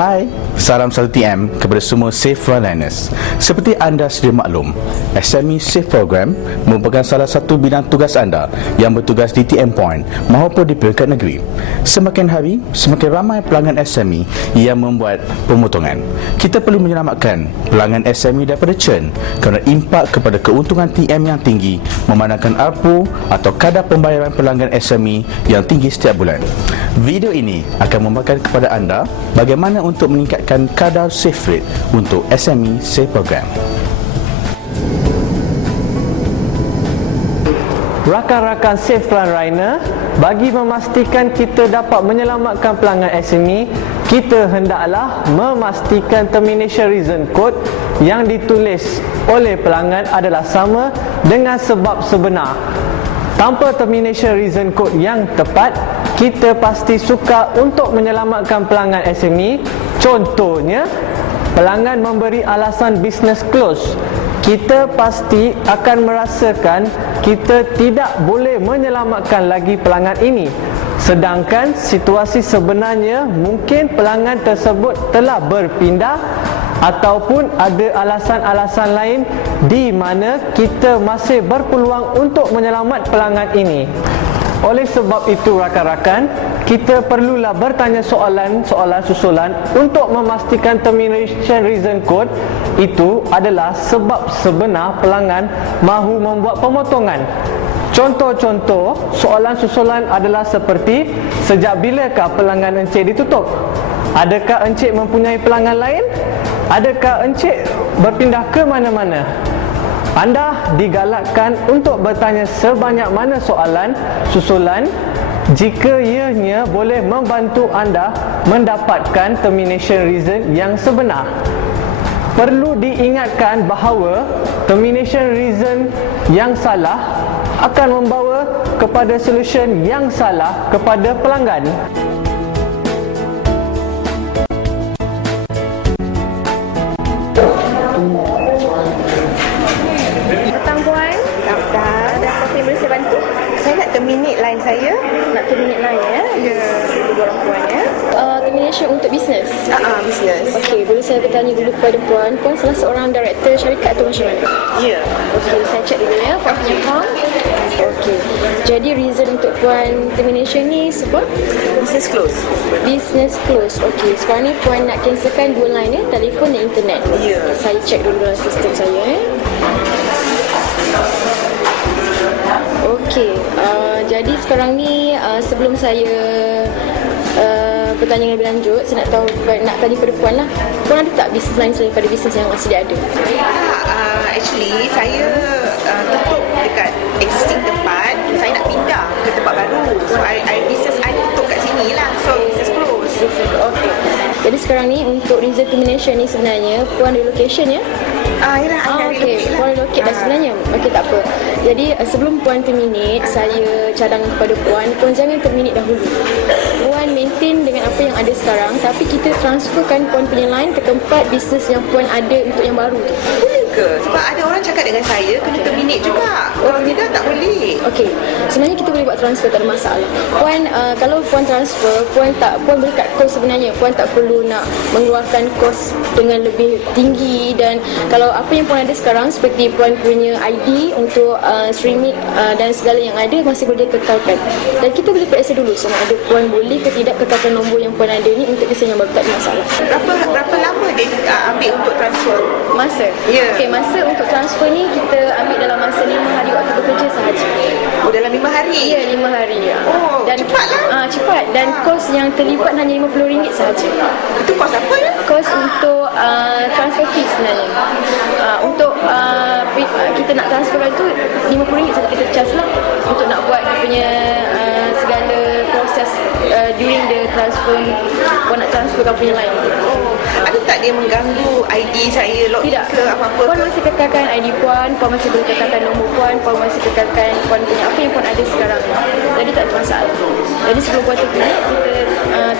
Hai, salam 1TM kepada semua Safe Frontliners. Seperti anda sedia maklum, SME Safe Program merupakan salah satu bidang tugas anda yang bertugas di TM Point maupun di peringkat negeri. Semakin hari, semakin ramai pelanggan SME yang membuat pemotongan. Kita perlu menyelamatkan pelanggan SME daripada churn kerana impak kepada keuntungan TM yang tinggi memandangkan ARPU atau kadar pembayaran pelanggan SME yang tinggi setiap bulan. Video ini akan membahaskan kepada anda bagaimana untuk meningkatkan kadar safe rate untuk SME Safe Program. Rakan-rakan Safe Frontliner, bagi memastikan kita dapat menyelamatkan pelanggan SME, kita hendaklah memastikan termination reason code yang ditulis oleh pelanggan adalah sama dengan sebab sebenar. Tanpa termination reason code yang tepat, kita pasti sukar untuk menyelamatkan pelanggan SME. Contohnya, pelanggan memberi alasan business close. Kita pasti akan merasakan kita tidak boleh menyelamatkan lagi pelanggan ini. Sedangkan situasi sebenarnya mungkin pelanggan tersebut telah berpindah ataupun ada alasan-alasan lain di mana kita masih berpeluang untuk menyelamat pelanggan ini. Oleh sebab itu rakan-rakan, kita perlulah bertanya soalan-soalan susulan untuk memastikan termination reason code itu adalah sebab sebenar pelanggan mahu membuat pemotongan. Contoh-contoh soalan susulan adalah seperti, sejak bilakah pelanggan Encik ditutup? Adakah Encik mempunyai pelanggan lain? Adakah Encik berpindah ke mana-mana? Anda digalakkan untuk bertanya sebanyak mana soalan susulan jika ianya boleh membantu anda mendapatkan termination reason yang sebenar. Perlu diingatkan bahawa termination reason yang salah akan membawa kepada solution yang salah kepada pelanggan. Saya nak terminate line saya. Nak terminate line ya? Ya. Dua puan ya. Termination untuk bisnes. Bisnes. Okey, boleh saya bertanya dulu kepada puan. Puan salah seorang director syarikat atau macam mana? Ya. Okey, saya cek dulu ya. Puan punya account. Okey. Jadi reason untuk puan termination ni sebab Business close. business close. Okey, sekarang ni puan nak cancelkan dua line ya, telefon dan internet. Ya. Saya cek dulu dalam sistem saya ya. Okey, jadi sekarang ni sebelum saya bertanya lebih lanjut, saya nak tahu, nak tanya kepada puan lah. Puan ada tak bisnes lain selain pada bisnes yang sedia ada? Actually, saya tutup dekat existing tempat. Saya nak pindah ke tempat baru. So, business I tutup kat sini lah. So, business close. Okey. Jadi sekarang ni untuk reason termination ni sebenarnya puan relocation ya? Yalah, Okey, puan relocate dah sebenarnya. Okey, tak apa. Jadi sebelum puan terminate, saya cadang kepada puan jangan terminate dahulu. Puan maintain dengan apa yang ada sekarang, tapi kita transferkan puan punya line ke tempat bisnes yang puan ada untuk yang baru tu. Boleh ke? Sebab ada orang cakap dengan saya kena terminate juga. Kalau tidak, tak boleh. Okey, sebenarnya kita boleh buat transfer, tak ada masalah. Puan, kalau puan transfer, puan boleh cut kos sebenarnya. Puan tak perlu nak mengeluarkan kos dengan lebih tinggi, dan kalau apa yang puan ada sekarang seperti puan punya ID untuk streaming dan segala yang ada masih boleh kekalkan. Dan kita boleh periksa dulu sama ada puan boleh ke tidak kekalkan nombor yang puan ada ni untuk bisnes yang baru, tak ada masalah. Berapa lama dia ambil untuk transfer? Masa? Ya. Okey, masa untuk transfer ni kita ambil dalam masa 5 hari waktu bekerja sahaja. Oh, dalam 5 hari? Ya, 5 hari. Oh, dan cepatlah. Cepat. Dan kos yang terlibat hanya RM50 sahaja. Itu kos apa ya? Kos untuk transfer fee sebenarnya. Untuk kita nak transferkan tu RM50 saja kita charge lah untuk nak buat dia punya segala proses during the transfer. Puan nak transferkan punya line. Oh, ada tak dia mengganggu ID saya, login Tidak. ke apa-apa? Puan masih kekalkan ID puan masih boleh kekalkan nombor puan masih kekalkan puan punya apa yang puan ada sekarang. Jadi tak ada masalah. Jadi sebelum puan terpilih, kita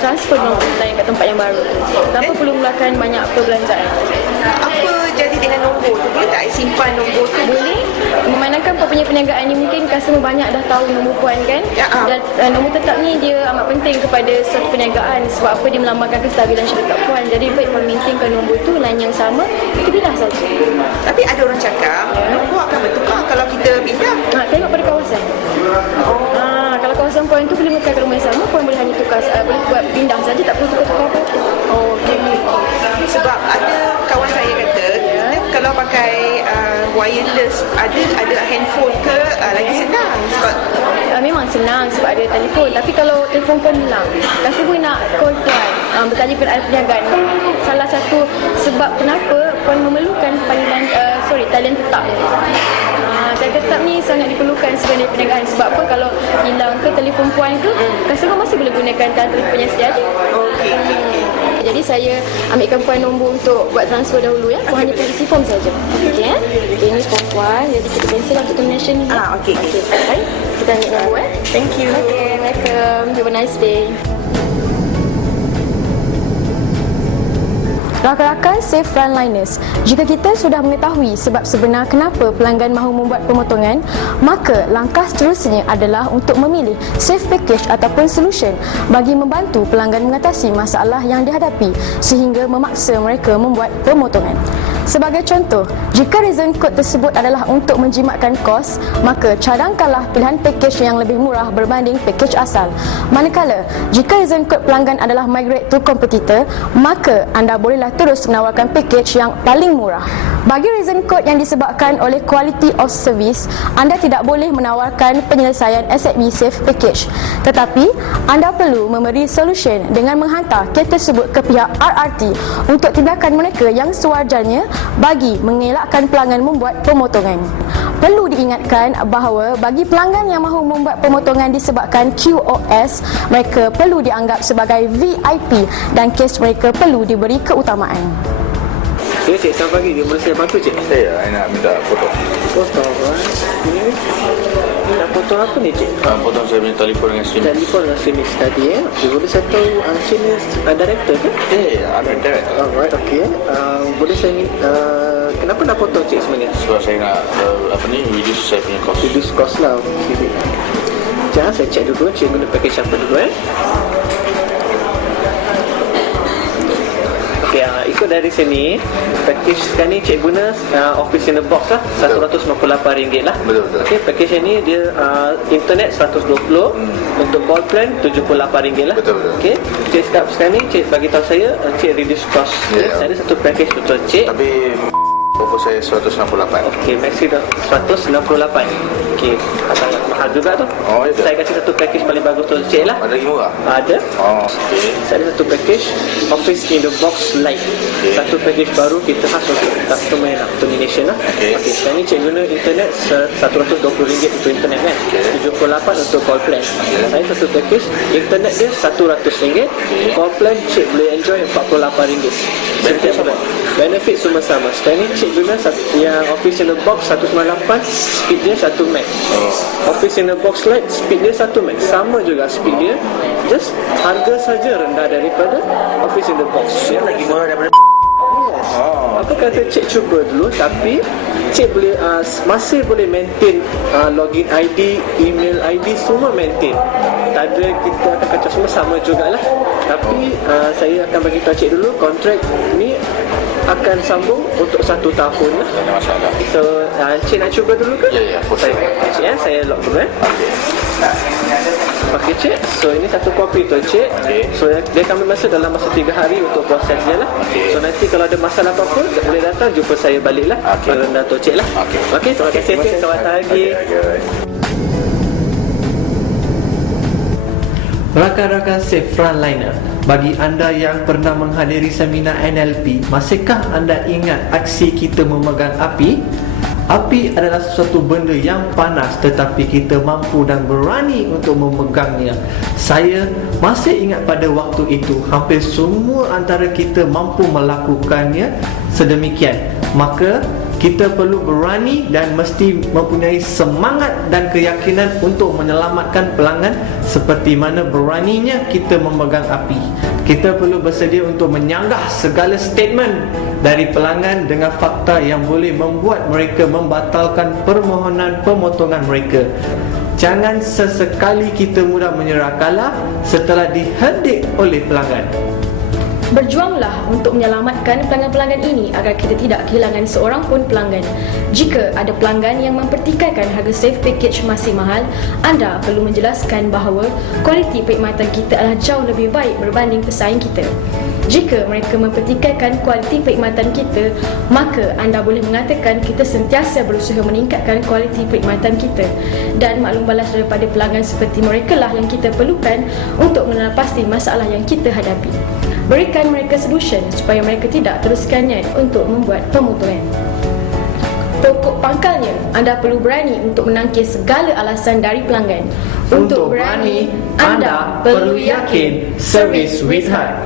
transfer nombor lain kat tempat yang baru. Tanpa perlu melakukan banyak perbelanjaan. Apa berhati-hati dengan nombor tu. Boleh tak I simpan nombor tu? Boleh. Memandangkan puan punya perniagaan ni mungkin customer banyak dah tahu nombor puan kan. Ya, Dan nombor tetap ni dia amat penting kepada suatu perniagaan. Sebab apa, dia melambangkan kestabilan syarikat puan. Jadi baik puan maintainkan nombor tu, line yang sama, kita pindah saja. Tapi ada orang cakap nombor akan bertukar kalau kita pindah. Tengok pada kawasan. Kalau kawasan puan tu boleh menggunakan rumah yang sama, puan boleh hanya tukar, boleh buat pindah saja, tak perlu tukar-tukar apa-apa. Okey. Sebab ada kawan saya kata kalau pakai wireless ada handphone ke lagi senang sebab Memang senang sebab ada telefon. Tapi kalau telefon pun hilang, customer nak call puan, bertanya perniagaan perniagaan. Salah satu sebab kenapa puan memerlukan talian tetap. Talian tetap ni sangat diperlukan sebagai perniagaan. Sebab apa, kalau hilang ke telefon puan tu, customer masih boleh gunakan telefon yang sedia ada. okey. Jadi saya ambilkan puan nombor untuk buat transfer dahulu ya. Puan hanya pergi isi form saja. Okey ya. Ini form puan. Jadi kita cancel untuk termination ni. Okey. Baik. Kita ambil nombor Thank you. Okay, welcome. Have a nice day. Rakan-rakan Safe Frontliners, jika kita sudah mengetahui sebab sebenar kenapa pelanggan mahu membuat pemotongan, maka langkah seterusnya adalah untuk memilih safe package ataupun solution bagi membantu pelanggan mengatasi masalah yang dihadapi sehingga memaksa mereka membuat pemotongan. Sebagai contoh, jika reason code tersebut adalah untuk menjimatkan kos, maka cadangkanlah pilihan package yang lebih murah berbanding package asal. Manakala, jika reason code pelanggan adalah migrate to competitor, maka anda bolehlah terus menawarkan package yang paling murah. Bagi reason code yang disebabkan oleh quality of service, anda tidak boleh menawarkan penyelesaian SME safe package. Tetapi, anda perlu memberi solution dengan menghantar kes tersebut ke pihak RRT untuk tindakan mereka yang sewajarnya bagi mengelakkan pelanggan membuat pemotongan. Perlu diingatkan bahawa bagi pelanggan yang mahu membuat pemotongan disebabkan QoS, mereka perlu dianggap sebagai VIP dan kes mereka perlu diberi keutamaan. Ya cik, selamat pagi. Dia boleh saya bantu cik? Ya, saya nak minta foto. Foto apa? Ini nak foto apa ni cik? Potong saya punya telefon dengan SIM. Telefon dengan SIM tadi ya. Boleh saya tahu cik ni director ke? Ada direct. Alright, okay. Boleh saya kenapa nak foto cik sebenarnya? Sebab saya nak reduce saya punya cost. Reduce cost lah. Okay. Jangan saya check dulu cik guna package apa dulu Okay, ikut dari sini package sekarang ni cik guna office in the box lah RM198 lah. Betul. Okay, package ni dia internet 120, untuk call plan RM78 lah. Betul. Okay, cik sekarang ni cik bagi tahu saya cik reduce cost. Saya ada satu package untuk cik. Tapi offer saya 168. Okay, maxi dah 168. Okay, sangat mahal juga tu. Oh, itu. Saya kasih satu package paling bagus untuk cik lah. Ada lagi murah? Ada. Oh, okey. Saya ada satu package Office in the Box Lite. Satu package baru kita khas untuk customer yang nak termination lah. Okey. Sekarang ni cik guna internet RM120 untuk internet kan. RM78 untuk call plan. Saya satu package internet dia RM100. Call plan cik boleh enjoy RM48. Benefit sama? Benefit semua sama. Sekarang ni cik guna yang Office in the Box 198, speed dia 1 meg. Office in the Box Lite, speed dia 1 meg. Sama juga speed dia, just harga saja rendah daripada Office in the Box. Dia lagi murah daripada Apa kata cik cuba dulu, tapi cik boleh masih boleh maintain login ID, email ID semua maintain. Tak ada, kita akan kacau semua sama jugalah. Tapi saya akan bagi tahu cik dulu, kontrak ni akan sambung untuk 1 tahun lah. Tak ada masalah. So cik nak cuba dulu ke? Ya, for sure. Saya lock dulu Okey cik, so ini satu kopi tu cik. So dia akan ambil masa dalam masa 3 hari untuk proses dia lah. So nanti kalau ada masalah apa-apa boleh datang jumpa saya balik lah. Rendah tu cik lah. Okey, terima kasih cik. Selamat pagi. Rakan-rakan Safe Frontliner, bagi anda yang pernah menghadiri seminar NLP, masihkah anda ingat aksi kita memegang api? Api adalah sesuatu benda yang panas tetapi kita mampu dan berani untuk memegangnya. Saya masih ingat pada waktu itu hampir semua antara kita mampu melakukannya sedemikian. Maka kita perlu berani dan mesti mempunyai semangat dan keyakinan untuk menyelamatkan pelanggan seperti mana beraninya kita memegang api. kita perlu bersedia untuk menyanggah segala statement dari pelanggan dengan fakta yang boleh membuat mereka membatalkan permohonan pemotongan mereka. Jangan sesekali kita mudah menyerah kalah setelah dihendik oleh pelanggan. Berjuanglah untuk menyelamatkan pelanggan-pelanggan ini agar kita tidak kehilangan seorang pun pelanggan. Jika ada pelanggan yang mempertikaikan harga safe package masih mahal, anda perlu menjelaskan bahawa kualiti perkhidmatan kita adalah jauh lebih baik berbanding pesaing kita. Jika mereka mempertikaikan kualiti perkhidmatan kita, maka anda boleh mengatakan kita sentiasa berusaha meningkatkan kualiti perkhidmatan kita, dan maklum balas daripada pelanggan seperti mereka lah yang kita perlukan untuk mengenal pasti masalah yang kita hadapi. Berikan mereka solution supaya mereka tidak teruskan niat untuk membuat pemotongan. Pokok pangkalnya, anda perlu berani untuk menangkis segala alasan dari pelanggan. Untuk berani, anda perlu yakin service with heart.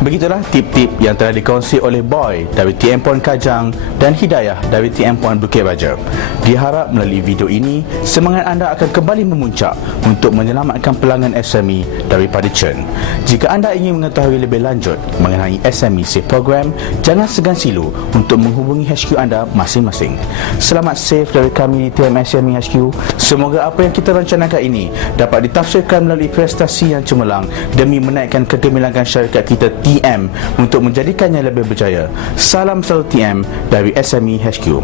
Begitulah tip-tip yang telah dikongsi oleh Boy dari TM Point Kajang dan Hidayah dari TM Point Bukit Baja. Diharap melalui video ini, semangat anda akan kembali memuncak untuk menyelamatkan pelanggan SME daripada churn. Jika anda ingin mengetahui lebih lanjut mengenai SME Safe Program, jangan segan silu untuk menghubungi HQ anda masing-masing. Selamat safe dari kami di TM SME HQ. Semoga apa yang kita rencanakan ini dapat ditafsirkan melalui prestasi yang cemerlang demi menaikkan kegemilangan syarikat kita TM untuk menjadikannya lebih berjaya. Salam selalu TM dari SME HQ.